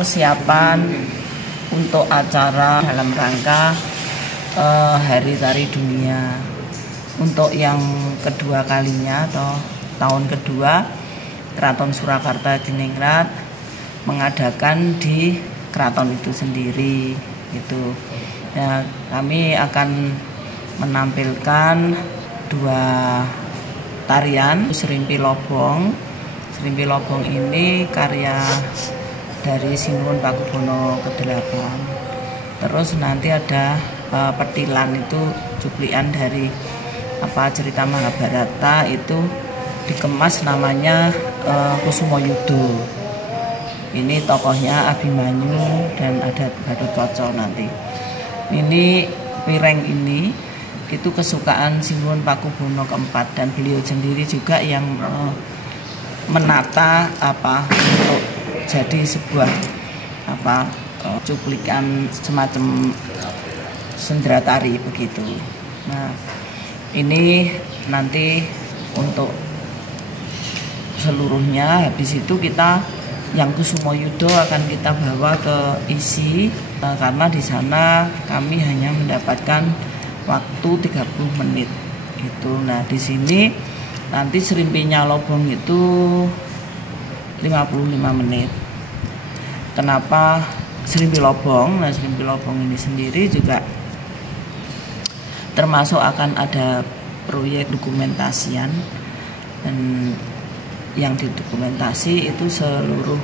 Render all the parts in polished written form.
persiapan untuk acara dalam rangka Hari Tari Dunia. Untuk yang kedua kalinya atau tahun kedua, Keraton Surakarta Diningrat mengadakan di keraton itu sendiri gitu. Ya, kami akan menampilkan dua tarian Serimpi Lobong. Serimpi Lobong ini karya dari Sinuwun Pakubono ke-8. Terus nanti ada petilan, itu cuplikan dari cerita Mahabharata, itu dikemas namanya Kusumo Yudo. Ini tokohnya Abimanyu dan ada Gatotkaca nanti. Ini Wireng ini itu kesukaan Sinuwun Pakubono ke-4 dan beliau sendiri juga yang menata untuk jadi sebuah cuplikan semacam sendera tari begitu. Nah, ini nanti untuk seluruhnya, habis itu kita yang Kusumo Yudo akan kita bawa ke isi karena di sana kami hanya mendapatkan waktu 30 menit gitu. Nah, di sini nanti Serimpinya Lobong itu 55 menit. Kenapa Serimpi Lobong? Nah, Serimpi Lobong ini sendiri juga termasuk akan ada proyek dokumentasian, dan yang didokumentasi itu seluruh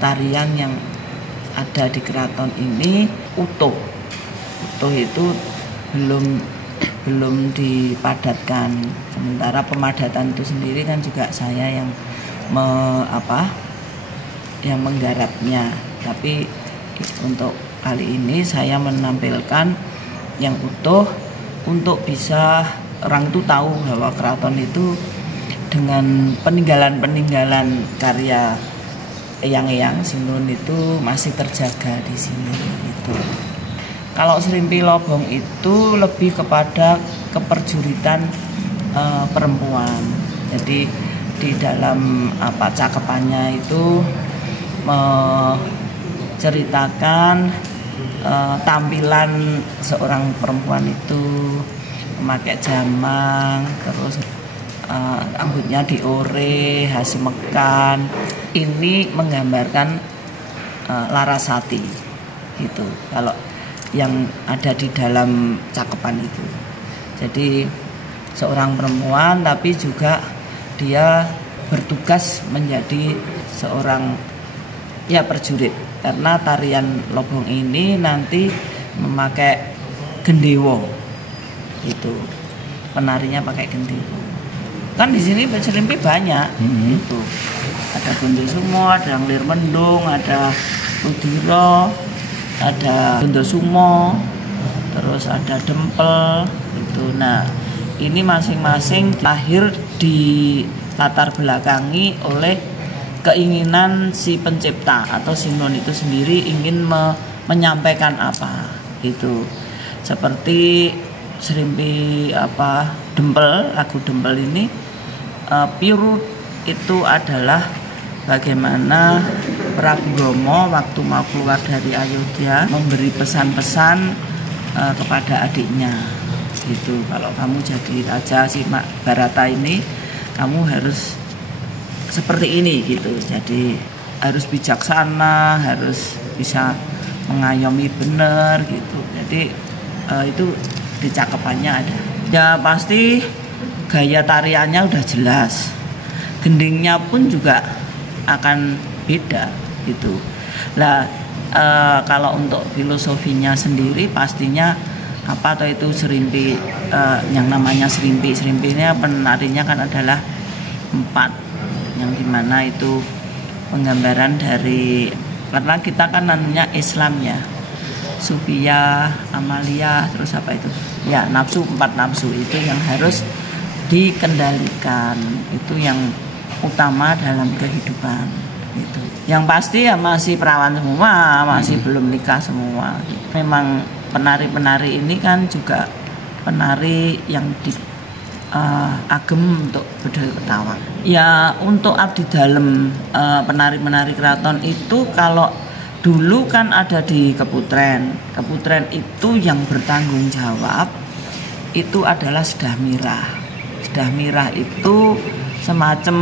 tarian yang ada di keraton ini utuh itu belum dipadatkan. Sementara pemadatan itu sendiri kan juga saya yang menggarapnya. Tapi untuk kali ini saya menampilkan yang utuh untuk bisa orang itu tahu bahwa keraton itu dengan peninggalan karya eyang-eyang Sinuwun itu masih terjaga di sini gitu. Kalau Serimpi Lobong itu lebih kepada keperjuritan perempuan. Jadi di dalam cakepannya itu menceritakan tampilan seorang perempuan itu memakai jamang, terus rambutnya diore, hasimekan. Ini menggambarkan Larasati gitu. Kalau yang ada di dalam cakepan itu, jadi seorang perempuan tapi juga dia bertugas menjadi seorang prajurit, karena tarian Lobong ini nanti memakai gendewo itu, penarinya pakai gendewo. Kan di sini Serimpi banyak itu, ada Gondosumo, ada Nglir Mendung, ada Ludiro, ada Gondosumo, terus ada Dempel itu. Nah, ini masing-masing lahir di latar belakangi oleh keinginan si pencipta atau Sinuwun itu sendiri ingin menyampaikan apa gitu. Seperti Serimpi Dempel, lagu Dempel ini pure itu adalah bagaimana Prabu Romo waktu mau keluar dari Ayodhya memberi pesan-pesan kepada adiknya gitu. Kalau kamu jadi raja si Bharata ini, kamu harus seperti ini gitu. Jadi harus bijaksana, harus bisa mengayomi benar gitu. Jadi itu di cakepannya ada. Ya pasti gaya tariannya udah jelas. Gendingnya pun juga akan beda gitu. Nah, kalau untuk filosofinya sendiri pastinya atau itu Serimpi, yang namanya Serimpi ini penarinya kan adalah 4, yang dimana itu penggambaran dari, karena kita kan namanya Islam ya, Sufia, Amalia, terus itu ya, 4 nafsu itu yang harus dikendalikan, itu yang utama dalam kehidupan gitu. Yang pasti ya masih perawan semua, masih belum nikah semua. Memang penari-penari ini kan juga penari yang agem untuk budaya Ketawang. Ya untuk abdi dalem penari-penari keraton itu kalau dulu kan ada di Keputren. Keputren itu yang bertanggung jawab itu adalah Sedah Mirah. Sedah Mirah itu semacam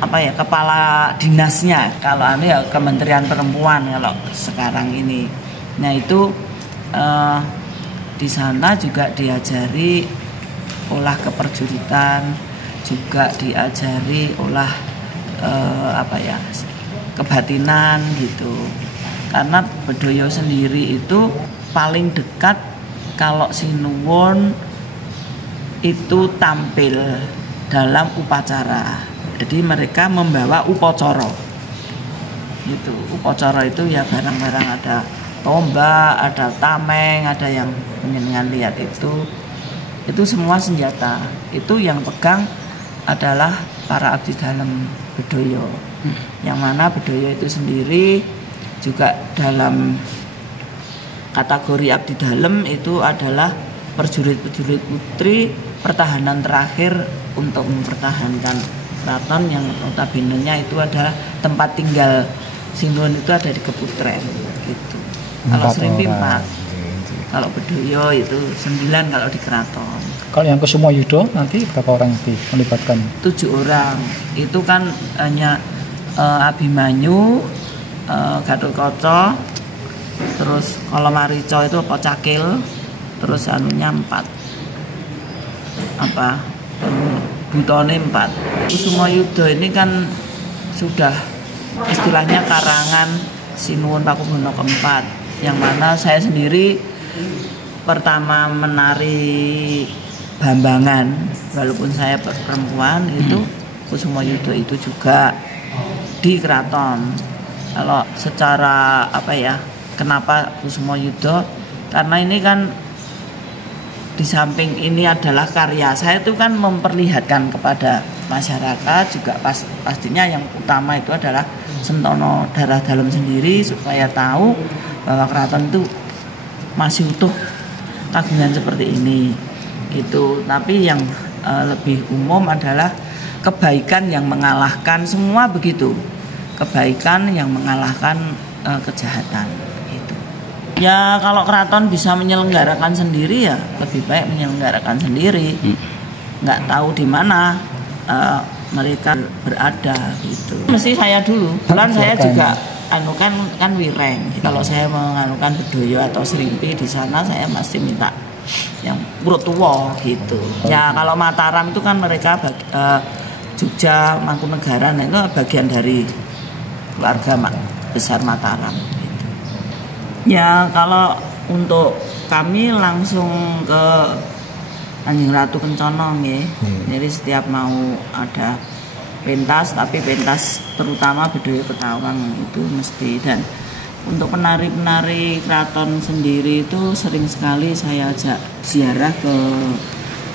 apa ya, kepala dinasnya kalau ya Kementerian Perempuan kalau sekarang ini. Nah itu di sana juga diajari olah keperjuritan, juga diajari olah apa ya, kebatinan gitu. Karena Bedoyo sendiri itu paling dekat kalau Sinuwun itu tampil dalam upacara. Jadi mereka membawa upacara. Gitu. Upacara itu ya barang-barang, ada tombak, ada tameng, ada yang menyenengan lihat itu semua senjata. Itu yang pegang adalah para abdi dalem Bedoyo. Yang mana Bedoyo itu sendiri juga dalam kategori abdi dalem itu adalah perjurit-perjurit putri pertahanan terakhir untuk mempertahankan keraton yang notabene-nya itu adalah tempat tinggal Sinuwun itu ada di Keputren gitu. Kalau Srimpi 4, kalau Bedoyo itu 9 kalau di keraton. Kalau yang Kusumayuda nanti berapa orang melibatkan? 7 orang. Itu kan hanya Abimanyu, Gatotkaca, terus kalau Marica itu apa, Cakil, terus anunya 4 apa, Butone 4. Kusumayuda ini kan sudah istilahnya karangan Sinuwun Pakubono keempat, yang mana saya sendiri pertama menari Bambangan, walaupun saya perempuan itu Kusumayuda itu juga di keraton. Kalau secara apa ya, kenapa Kusumayuda? Karena ini kan di samping ini adalah karya saya itu kan memperlihatkan kepada masyarakat juga pastinya yang utama itu adalah sentono darah dalam sendiri supaya tahu bahwa keraton itu masih utuh kagungan seperti ini itu. Tapi yang lebih umum adalah kebaikan yang mengalahkan semua begitu, kebaikan yang mengalahkan kejahatan itu. Ya kalau keraton bisa menyelenggarakan sendiri ya lebih baik menyelenggarakan sendiri. Nggak tahu di mana mereka berada gitu. Mesti saya dulu, saya juga kan Wireng. Kalau saya menganukan Bedoyo atau Srimpi di sana saya pasti minta yang urut tua gitu. Ya kalau Mataram itu kan mereka Jogja, Mangkunegaran itu bagian dari keluarga besar Mataram gitu. Ya kalau untuk kami langsung ke Kanjeng Ratu Kencana nggih. Jadi setiap mau ada pentas, tapi pentas terutama Bedoyo Ketawang itu mesti. Dan untuk penari-penari keraton sendiri itu sering sekali saya ajak ziarah ke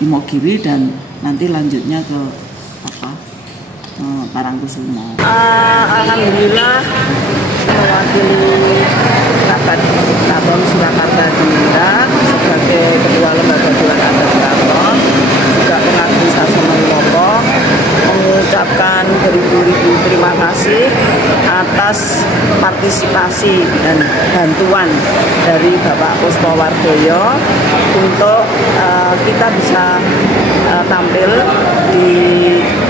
Imogiri dan nanti lanjutnya ke Parangkusumo. Alhamdulillah mewakili Kerabat Keraton Surakarta Diningrat sebagai Ketua Lembaga Dewan Adat Keraton, juga pengabdi Sasana Wilopo, mengucapkan beribu-ribu terima kasih atas partisipasi dan bantuan dari Bapak Puspawardoyo untuk kita bisa tampil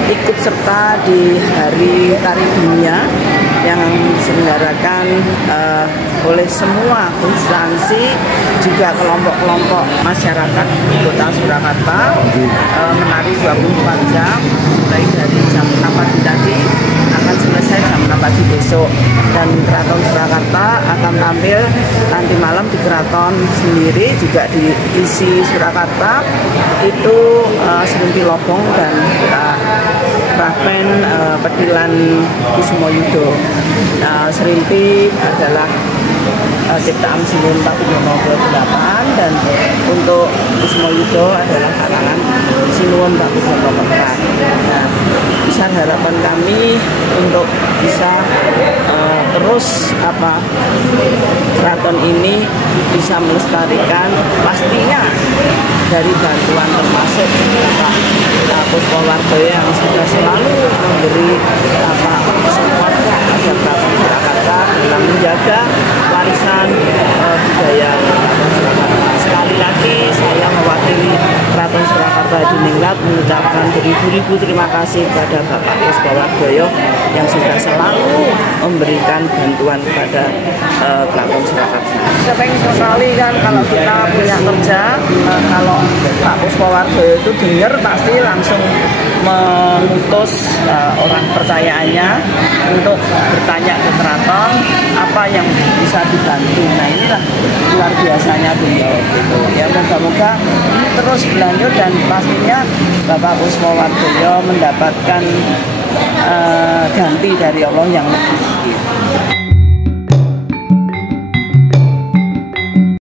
ikut serta di Hari Tari Dunia yang diselenggarakan oleh semua instansi, juga kelompok-kelompok masyarakat di Kota Surakarta, menari 24 jam mulai dari jam 6 pagi tadi akan selesai jam 6 pagi besok. Dan Keraton Surakarta akan tampil nanti malam di keraton sendiri, juga di isi Surakarta itu Srimpi Lobong dan Prapen Pedilan Kusumayuda. Srimpi adalah ciptaan Sinuwun Pakubono ke-8 dan untuk Kusumayuda adalah karangan Sinuwun Pakubono ke-4. Nah, besar harapan kami untuk bisa terus keraton ini bisa melestarikan, pastinya dari bantuan termasuk Pak Puspawardoyo yang sudah selalu memberi support agar Keraton Surakarta dalam menjaga warisan budaya Keraton Surakarta. Sekali lagi saya mewakili Keraton Surakarta Hadiningrat mengucapkan beribu-ribu terima kasih kepada Bapak Puspawardoyo yang sudah selalu memberikan bantuan kepada Keraton Surakarta. Sering sekali kan kalau kita punya kerja, kalau Pak Puspawardoyo itu dengar pasti langsung mengutus orang percayaannya untuk bertanya ke keraton apa yang bisa dibantu. Nah inilah luar biasanya beliau gitu. Ya moga-moga ini terus berlanjut dan pastinya Bapak Puspawardoyo mendapatkan ganti dari Allah yang lebih.